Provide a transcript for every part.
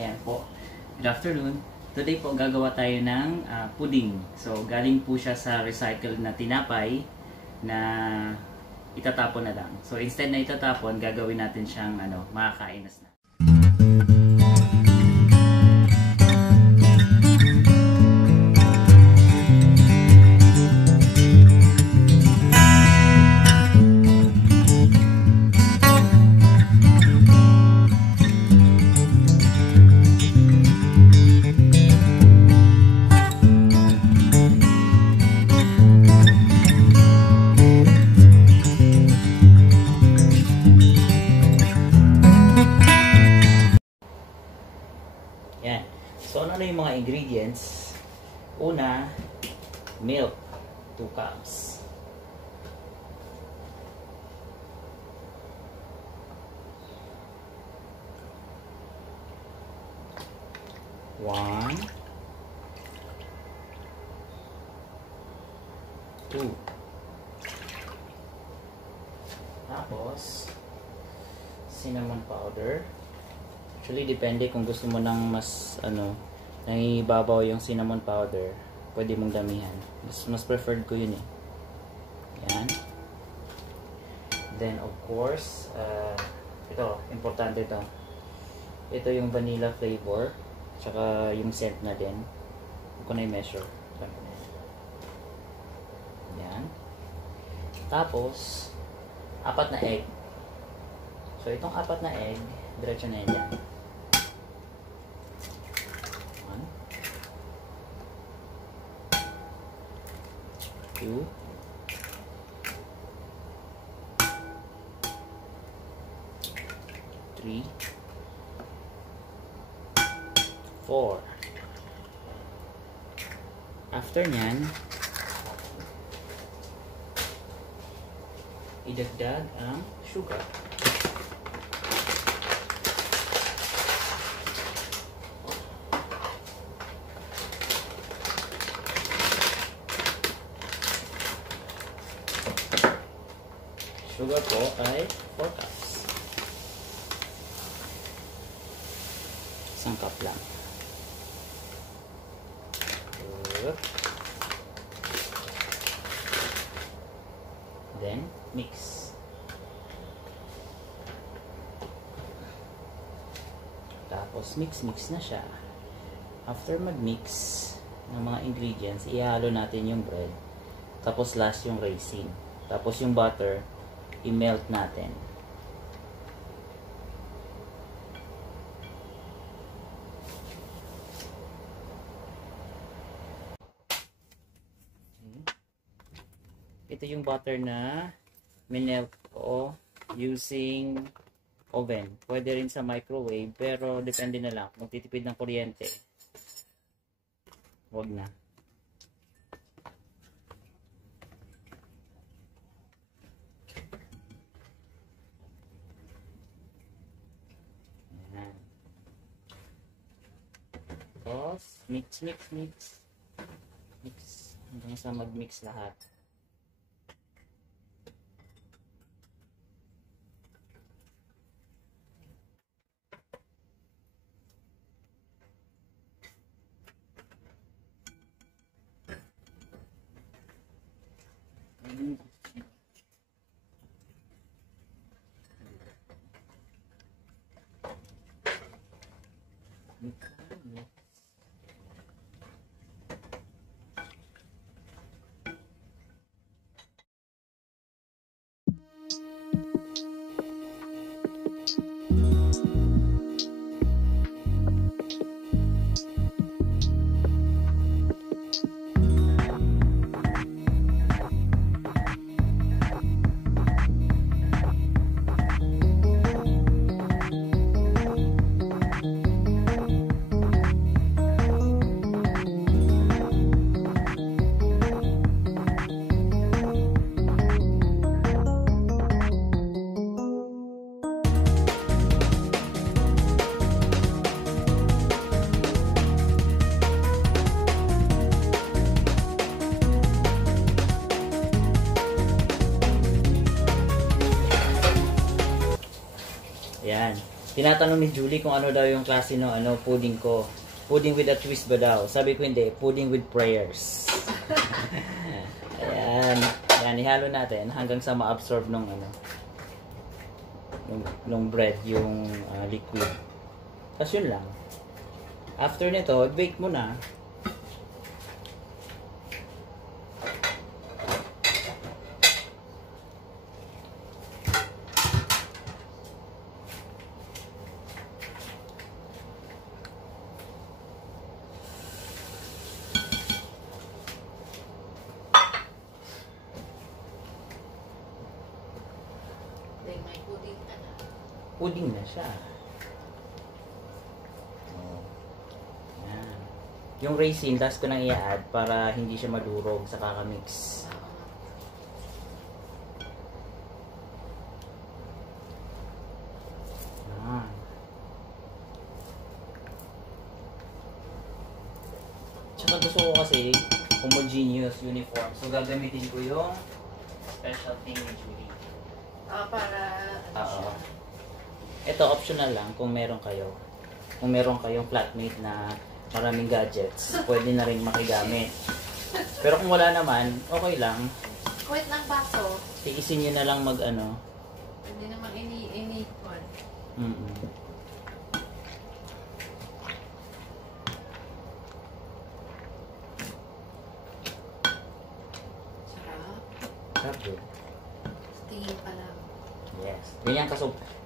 Ayan po. Good afternoon. Today po gagawa tayo ng pudding. So galing po siya sa recycled na tinapay na itatapon na lang. So instead na itatapon, gagawin natin siyang makakain na snack. Yan. So, ano yung mga ingredients? Una, milk. 2 cups. One. 2. Tapos, cinnamon powder. Actually, depende kung gusto mo ng mas nangibabaw yung cinnamon powder, pwede mong damihan. Mas preferred ko yun eh. Yan. Then of course, ito, importante ito. Ito yung vanilla flavor, tsaka yung scent na din. Huwag ko na i-measure. Yan. Tapos, 4 na egg. So, itong 4 na egg, diretso na yan. 2, 3, 4. After nyan, idagdag ang sugar. Sugar po ay 4 cups. 1 cup lang. Then, mix. Tapos, mix na siya. After mag-mix ng mga ingredients, ihalo natin yung bread. Tapos, last yung raisin. Tapos, yung butter, i-melt natin. Ito yung butter na minelt ko using oven. Pwede rin sa microwave, pero depende na lang. Magtitipid ng kuryente, wag na. Tapos, mix hanggang sa mag-mix lahat. Yan. Tinatanong ni Julie kung ano daw yung klase ng pudding ko. Pudding with a twist ba daw? Sabi ko hindi, pudding with prayers. Ayan. Ayan, ihalo natin hanggang sa ma-absorb nung bread, yung liquid. Tapos yun lang. After nito, bake mo na. May pudding ka na. Pudding na siya. Oh. Yan. Yung raisin, last ko nang i-add para hindi siya madurog sa kakamix. Yan. Tsaka gusto ko kasi homogeneous, uniform. So gagamitin ko yung special thing ni Julie. Para Oo. Ito optional lang kung meron kayo. Kung meron kayong flatmate na maraming gadgets, pwede na rin makigamit. Pero kung wala naman, okay lang. Kuwait ng baso. Tiisin nyo na lang Hindi naman ini-kon. Sarap. Sarap din. Tingin pa lang. Yes. Ganyan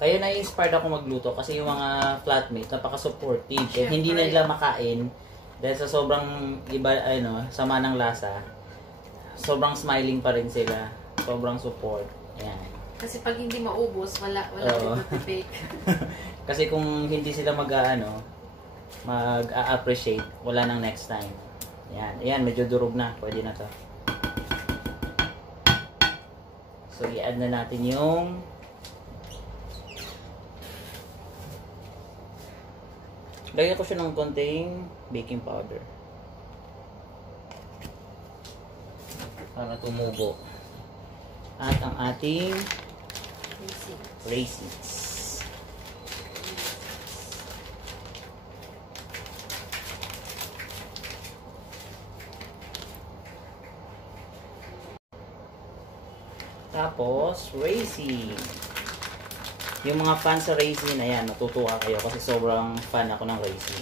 kaya na-inspired ako magluto kasi yung mga flatmate napaka-supportive. Kahit hindi na nila makain dahil sa sobrang sama ng lasa. Sobrang smiling pa rin sila. Sobrang support. Ayan. Kasi pag hindi maubos, wala mag-bake. Kasi kung hindi sila mag-appreciate, wala nang next time. Ayan. Ayan, medyo durog na. Pwede na to. So, i-add na natin yung lagyan ko siya ng konting baking powder para tumubo. At ang ating raisins. Tapos, raisin. Yung mga fans sa raisin, ayan, natutuwa kayo kasi sobrang fan ako ng raisin.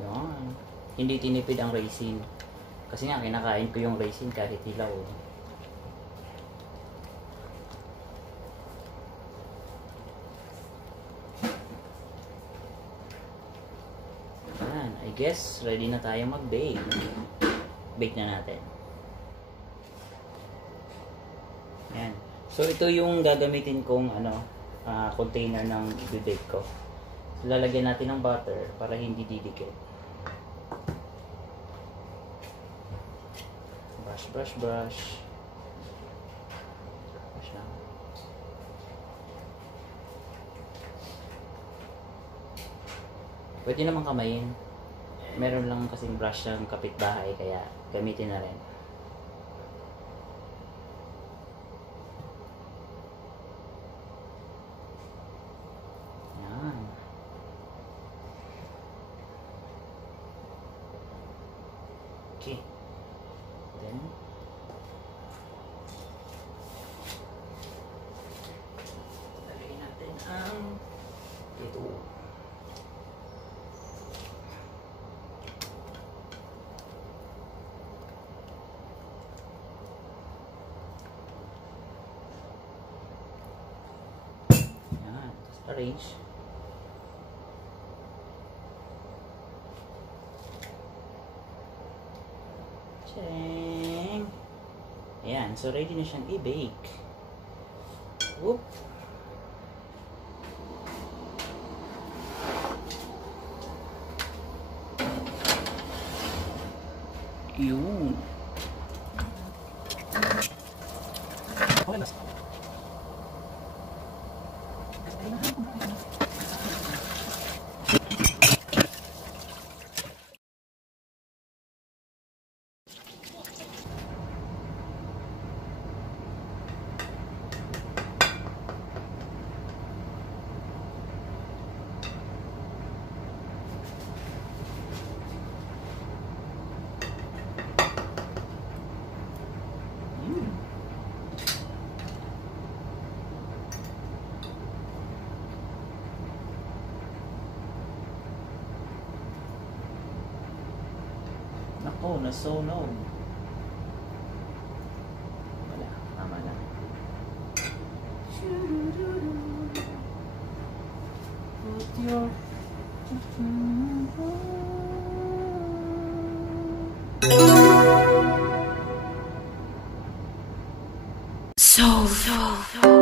Yan. Hindi tinipid ang raisin. Kasi nga, kinakain ko yung raisin kahit hilaw. Yan. I guess, ready na tayo mag-bake. Bake na natin. Yan. So, ito yung gagamitin kong container ng i-bake ko. So, lalagyan natin ng butter para hindi didikit. Brush, brush, brush. Brush lang. Pwede naman kamayin. Meron lang kasing brush ng kapitbahay kaya gamitin na rin. Yan. Okay. Then, lagyan natin ang ito. Yan. Arrange. Cheng. Ayan, so ready na siyang i-bake. Whoop. Yun. Okay na. Nako, nasunog. Wala, tama lang. Put your... So.